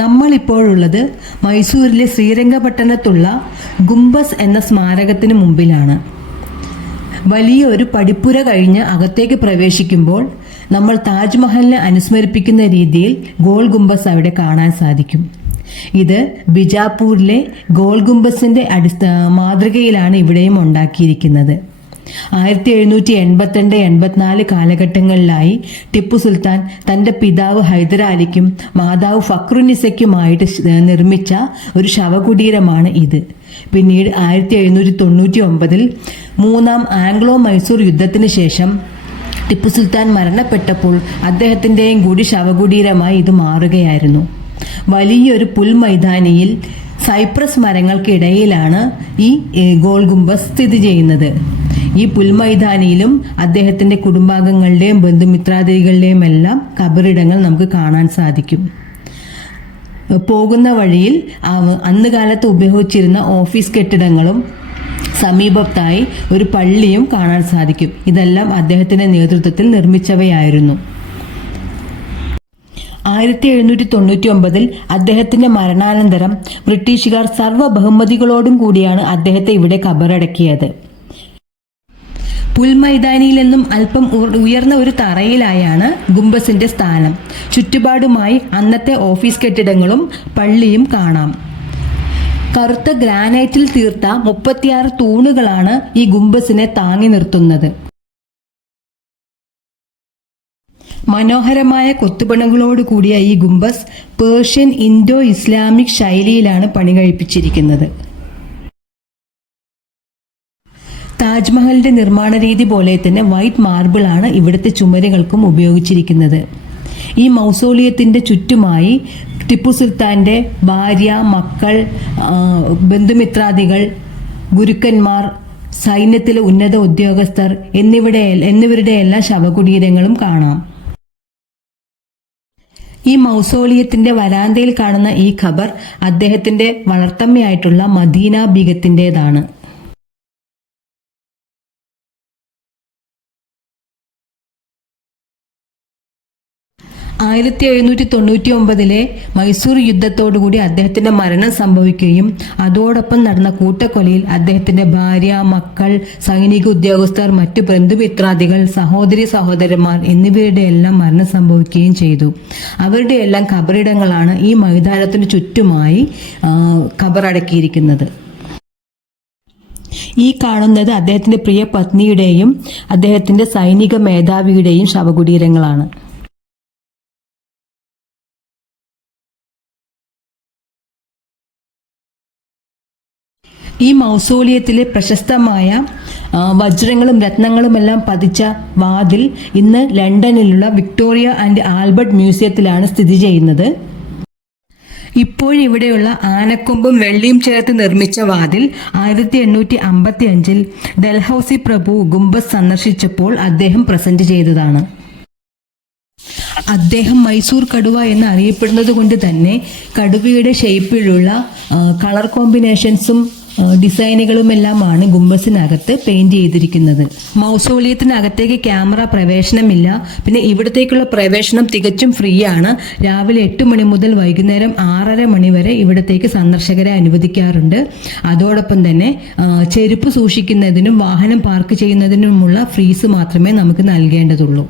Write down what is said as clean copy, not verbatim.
നമ്മളിപ്പോഴുള്ളത് മൈസൂരിലെ ശ്രീരംഗപട്ടണത്തുള്ള ഗുംബസ് എന്ന സ്മാരകത്തിന് മുമ്പിലാണ്. വലിയൊരു പടിപ്പുര കഴിഞ്ഞ് അകത്തേക്ക് പ്രവേശിക്കുമ്പോൾ നമ്മൾ താജ്മഹലിനെ അനുസ്മരിപ്പിക്കുന്ന രീതിയിൽ ഗോൾ ഗുംബസ് അവിടെ കാണാൻ സാധിക്കും. ഇത് ബിജാപൂരിലെ ഗോൾ ഗുംബസിന്റെ മാതൃകയിലാണ് ഇവിടെയും ഉണ്ടാക്കിയിരിക്കുന്നത്. 1782-84 കാലഘട്ടങ്ങളിലായി ടിപ്പു സുൽത്താൻ തന്റെ പിതാവ് ഹൈദരാലിക്കും മാതാവ് ഫക്രുന്നിസയ്ക്കുമായിട്ട് നിർമ്മിച്ച ഒരു ശവകുടീരമാണ് ഇത്. പിന്നീട് 1799 മൂന്നാം ആംഗ്ലോ മൈസൂർ യുദ്ധത്തിന് ശേഷം ടിപ്പു സുൽത്താൻ മരണപ്പെട്ടപ്പോൾ അദ്ദേഹത്തിൻ്റെയും കൂടി ശവകുടീരമായി ഇത് മാറുകയായിരുന്നു. വലിയൊരു പുൽമൈതാനിയിൽ സൈപ്രസ് മരങ്ങൾക്കിടയിലാണ് ഈ ഗോൾ ഗുംബസ് സ്ഥിതി ചെയ്യുന്നത്. ഈ പുൽമൈതാനിയിലും അദ്ദേഹത്തിന്റെ കുടുംബാംഗങ്ങളുടെയും ബന്ധുമിത്രാദികളുടെയും എല്ലാം കബറിടങ്ങൾ നമുക്ക് കാണാൻ സാധിക്കും. പോകുന്ന വഴിയിൽ അന്ന് കാലത്ത് ഉപയോഗിച്ചിരുന്ന ഓഫീസ് കെട്ടിടങ്ങളും സമീപത്തായി ഒരു പള്ളിയും കാണാൻ സാധിക്കും. ഇതെല്ലാം അദ്ദേഹത്തിന്റെ നേതൃത്വത്തിൽ നിർമ്മിച്ചവയായിരുന്നു. 1799 അദ്ദേഹത്തിന്റെ മരണാനന്തരം ബ്രിട്ടീഷുകാർ സർവ്വ ബഹുമതികളോടും കൂടിയാണ് അദ്ദേഹത്തെ ഇവിടെ കബറടക്കിയത്. പുൽമൈതാനിയിൽ നിന്നും അല്പം ഉയർന്ന ഒരു തറയിലായാണ് ഗുംബസിന്റെ സ്ഥാനം. ചുറ്റുപാടുമായി അന്നത്തെ ഓഫീസ് കെട്ടിടങ്ങളും പള്ളിയും കാണാം. കറുത്ത ഗ്രാനൈറ്റിൽ തീർത്ത 36 തൂണുകളാണ് ഈ ഗുംബസിനെ താങ്ങി നിർത്തുന്നത്. മനോഹരമായ കൊത്തുപണികളോട് കൂടിയ ഈ ഗുംബസ് പേർഷ്യൻ ഇൻഡോ ഇസ്ലാമിക് ശൈലിയിലാണ് പണി കഴിപ്പിച്ചിരിക്കുന്നത്. താജ്മഹലിന്റെ നിർമ്മാണ രീതി പോലെ തന്നെ വൈറ്റ് മാർബിൾ ആണ് ഇവിടുത്തെ ചുമരുകൾക്കും ഉപയോഗിച്ചിരിക്കുന്നത്. ഈ മൗസോളിയത്തിന്റെ ചുറ്റുമായി ടിപ്പു സുൽത്താന്റെ ഭാര്യ, മക്കൾ, ബന്ധുമിത്രാദികൾ, ഗുരുക്കന്മാർ, സൈന്യത്തിലെ ഉന്നത ഉദ്യോഗസ്ഥർ എന്നിവരുടെ എല്ലാ ശവകുടീരങ്ങളും കാണാം. ഈ മൗസോളിയത്തിന്റെ വരാന്തയിൽ കാണുന്ന ഈ ഖബർ അദ്ദേഹത്തിന്റെ വളർത്തമ്മയായിട്ടുള്ള മദീന ബീഗത്തിൻ്റെതാണ്. ് 1799 മൈസൂർ യുദ്ധത്തോടുകൂടി അദ്ദേഹത്തിന്റെ മരണം സംഭവിക്കുകയും അതോടൊപ്പം നടന്ന കൂട്ടക്കൊലയിൽ അദ്ദേഹത്തിന്റെ ഭാര്യ, മക്കൾ, സൈനിക ഉദ്യോഗസ്ഥർ, മറ്റു ബന്ധുമിത്രാദികൾ, സഹോദരന്മാർ എന്നിവരുടെ എല്ലാം മരണം സംഭവിക്കുകയും ചെയ്തു. അവരുടെ എല്ലാം ഖബറിടങ്ങളാണ് ഈ മൈതാനത്തിന് ചുറ്റുമായി ഖബറടക്കിയിരിക്കുന്നത്. ഈ കാണുന്നത് അദ്ദേഹത്തിന്റെ പ്രിയ പത്നിയുടെയും അദ്ദേഹത്തിന്റെ സൈനിക മേധാവിയുടെയും ശവകുടീരങ്ങളാണ്. ഈ മൗസോളിയത്തിലെ പ്രശസ്തമായ വജ്രങ്ങളും രത്നങ്ങളുമെല്ലാം പതിച്ച വാതിൽ ഇന്ന് ലണ്ടനിലുള്ള വിക്ടോറിയ ആൻഡ് ആൽബർട്ട് മ്യൂസിയത്തിലാണ് സ്ഥിതി ചെയ്യുന്നത്. ഇപ്പോഴിവിടെയുള്ള ആനക്കൊമ്പും വെള്ളിയും ചേർത്ത് നിർമ്മിച്ച വാതിൽ 1855 ഡൽഹൌസി പ്രഭു ഗുംബസ് സന്ദർശിച്ചപ്പോൾ അദ്ദേഹം പ്രസന്റ് ചെയ്തതാണ്. അദ്ദേഹം മൈസൂർ കടുവ എന്ന് അറിയപ്പെടുന്നത് കൊണ്ട് തന്നെ കടുവയുടെ ഷേപ്പിലുള്ള കളർ കോമ്പിനേഷൻസും ഡിസൈനുകളുമെല്ലാമാണ് ഗുംബസിനകത്ത് പെയിന്റ് ചെയ്തിരിക്കുന്നത്. മൗസോളിയത്തിനകത്തേക്ക് ക്യാമറ പ്രവേശനമില്ല. പിന്നെ ഇവിടത്തേക്കുള്ള പ്രവേശനം തികച്ചും ഫ്രീ ആണ്. രാവിലെ 8 മണി മുതൽ വൈകുന്നേരം 6:30 മണി വരെ ഇവിടത്തേക്ക് സന്ദർശകരെ അനുവദിക്കാറുണ്ട്. അതോടൊപ്പം തന്നെ ചെരുപ്പ് സൂക്ഷിക്കുന്നതിനും വാഹനം പാർക്ക് ചെയ്യുന്നതിനുമുള്ള ഫീസ് മാത്രമേ നമുക്ക് നൽകേണ്ടതുള്ളൂ.